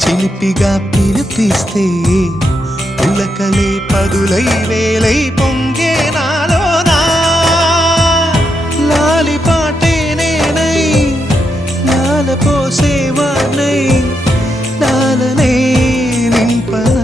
చిలిపిగా పిలిపిస్తే పులకలే పదులై వేలై పొంగే నాలోనా లాలి పాటే నేనై లాల పోసేవాణ్ణై లాలనే నింపన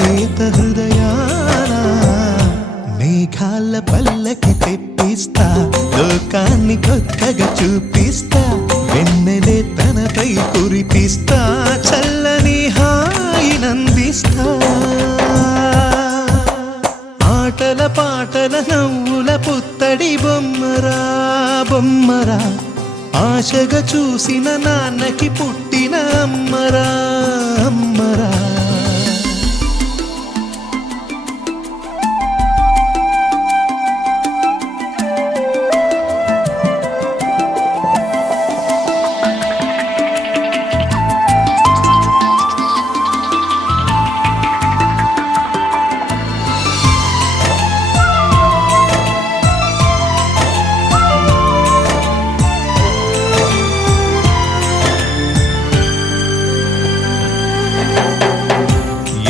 నేత హృదయాన మేఘాల పల్లకి తెప్పిస్తా లోకాన్ని కొత్తగా చూపిస్తా వెన్నెలే తనపై కురిపిస్తా చల్లని హాయినందిస్తా ఆటల పాటల నవ్వుల పుత్తడి బొమ్మరా బొమ్మరా ఆశగా చూసిన నాన్నకి పుట్టిన అమ్మరా అమ్మరా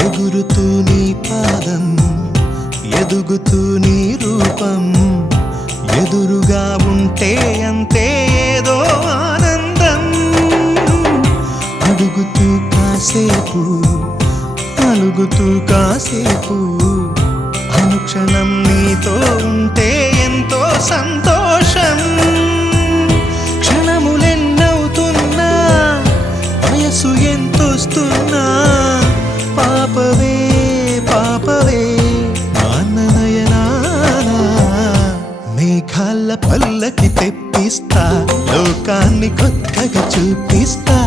ఎగురుతూ నీ పాదం ఎదుగుతూ నీ రూపం ఎదురుగా ఉంటే అంతే ఏదో ఆనందం అడుగుతూ కాసేపు అలుగుతూ కాసేపు అనుక్షణం నీతో ఉంటే ఎంతో సంతోషం క్షణములెన్నవుతున్నా వయసు ఎంతొస్తున్నా పాపవే పాపవే నాన్ననయనానా మేఘాల పల్లకి తెప్పిస్తా లోకాన్ని కొత్తగా చూపిస్తా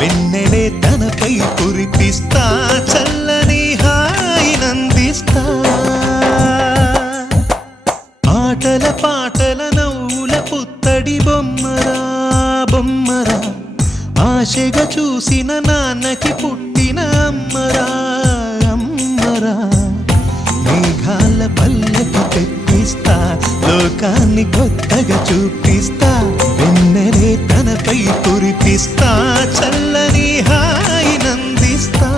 వెన్నెలే తనపై కురిపిస్తా చల్లని హాయినందిస్తా ఆటల పాటల నవ్వుల పుత్తడి బొమ్మరా బొమ్మరా ఆశగా చూసిన నాన్నకి పుట్టిన అమ్మరా అమ్మరా మేఘాల పల్లకి తెప్పిస్తా లోకాన్ని కొత్తగా చూపిస్తా వెన్నెలే తనపై కురిపిస్తా చల్లని హాయినందిస్తా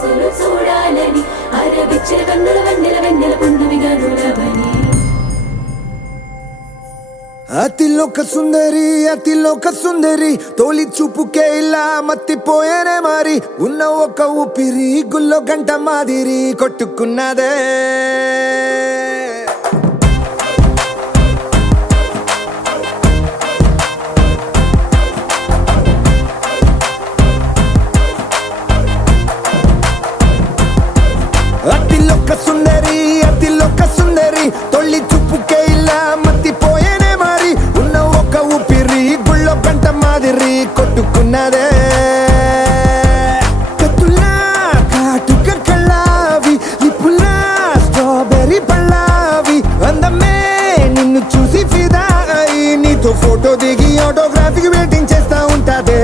సొగసులు చూడాలని అరవిచ్చే కన్నుల వెన్నెల వెన్నెల పున్నమిగా నులవని అతిలోక సుందరి తోలి చూపుకే ఇలా మత్తిపోయేనే మారి ఉన్న ఒక ఊపిరి గుల్లో గంట మాదిరి కొట్టుకున్నదే అతిలోక సుందరి తొలి చూపుకే ఇలా మత్తిపోయేనే మారి ఉన్న ఒక ఊపిరి గుళ్ళో గంట మాదిరి కొట్టుకున్నదే కత్తులా కాటుక కళ్ళావి లిప్పులా స్ట్రాబెర్రీ పళ్ళావి అందమే నిన్ను చూసి ఫిదా అయి నీతో ఫోటో దిగి ఆటోగ్రాఫీకి వెయిటింగ్ చేస్తా ఉంటాదే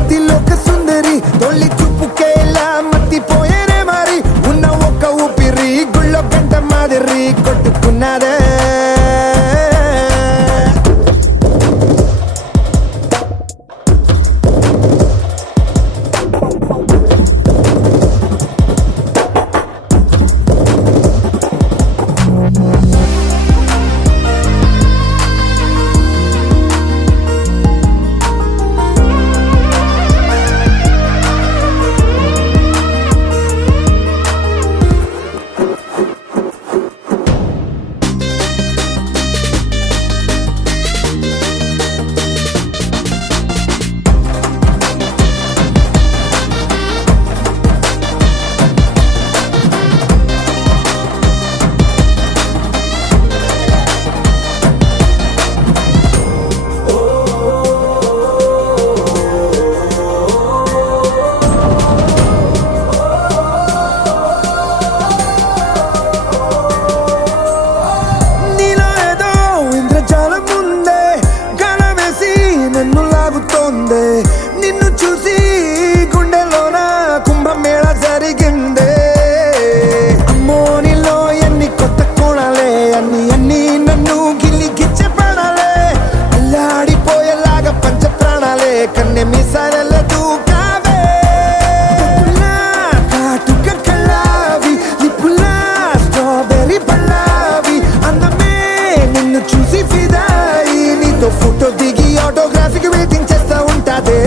అతిలోక సుందరి తొలి చూపుకే ఇలా మత్తిపోయేనే మారి ఉన్న ఒక ఊపిరి గుళ్ళో గంట మాదిరి కొట్టుకున్నదే నిన్ను చూసి గుండెలోన కుంభమేళ జరిగిందే అమ్మో నీలో ఎన్ని కొత్త కోణాలే అన్ని నన్ను గిల్లిగిచ్చే ప్రాణాలే అల్లాడిపోయేలాగా పంచ ప్రాణాలే కన్నె మీసాల దూకావే కాటుక కళ్ళావి లిప్పులా స్ట్రాబెర్రీ పళ్ళావి అందమే నిన్ను చూసి ఫిదాయి నీతో ఫోటో దిగి ఆటోగ్రాఫీకి వెయిటింగ్ చేస్తా ఉంటాదే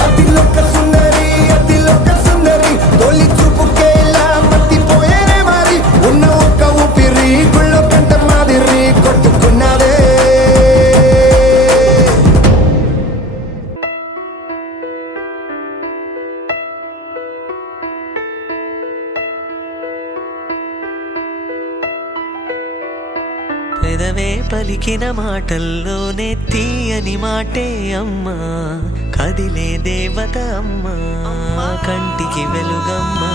అతిలోక సుందరి తొలి చూపుకే ఇలా మత్తిపోయేనే మారి ఉన్న ఒక ఊపిరి గుళ్ళో గంట మాదిరి కొట్టుకున్నదే పెదవే పలికిన మాటల్లోనే తీయని మాటే అమ్మా కదిలే దేవత అమ్మా కంటికి వెలుగమ్మా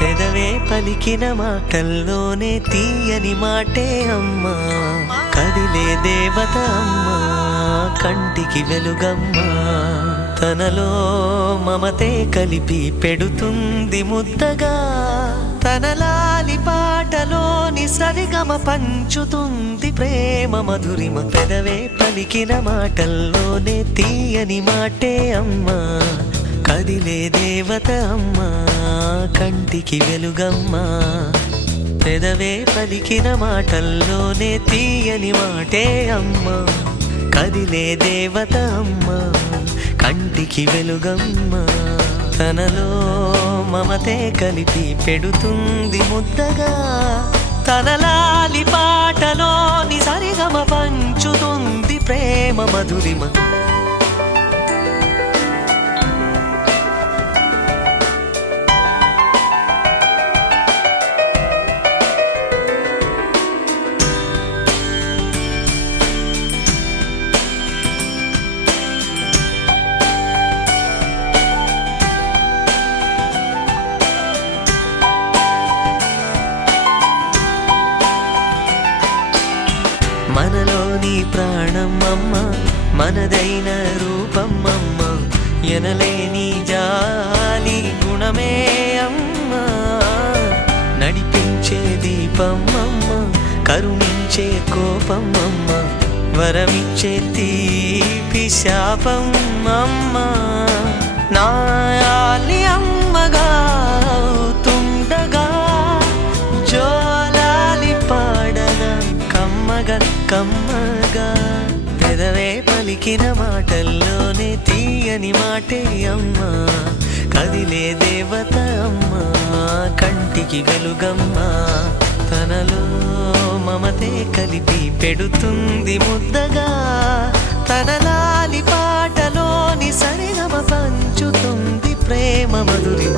పెదవే పలికిన మాటల్లోనే తీయని మాటే అమ్మా కదిలే దేవత అమ్మా కంటికి వెలుగమ్మా తనలో మమతే కలిపి పెడుతుంది ముద్దగా తనలాలి పాటలోని సరిగమ పంచుతుంది ప్రేమ మధురిమ పెదవే పలికిన మాటల్లోనే తీయని మాటే అమ్మా కదిలే దేవత అమ్మా కంటికి వెలుగమ్మా పెదవే పలికిన మాటల్లోనే తీయని మాటే అమ్మా కదిలే దేవత అమ్మా కంటికి వెలుగమ్మా తనలో మమతే కలిపి పెడుతుంది ముద్దగా తనలాలి పాటలోని సరిగమ పంచుతుంది ప్రేమ మధురిమ ప్రాణం అమ్మ మనదైన రూపం అమ్మ ఎనలేని జాలి గుణమే అమ్మ నడిపించే దీపం అమ్మ కరుణించే కోపం అమ్మ వరమిచ్చే తీపి శాపం అమ్మ నాయాలి అమ్మగా అవుతుండగా జోలాలి పాడన కమ్మగా కమ్మగా పెదవే పలికిన మాటల్లోనే తీయని మాటే అమ్మ కదిలే దేవత అమ్మ కంటికి వెలుగమ్మ తనలో మమతే కలిపి పెడుతుంది ముద్దగా తన లాలి పాటలోని సరిగమ పంచుతుంది ప్రేమ మధురిమ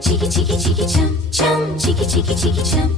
Chiki chiki chum, chiki chiki chum.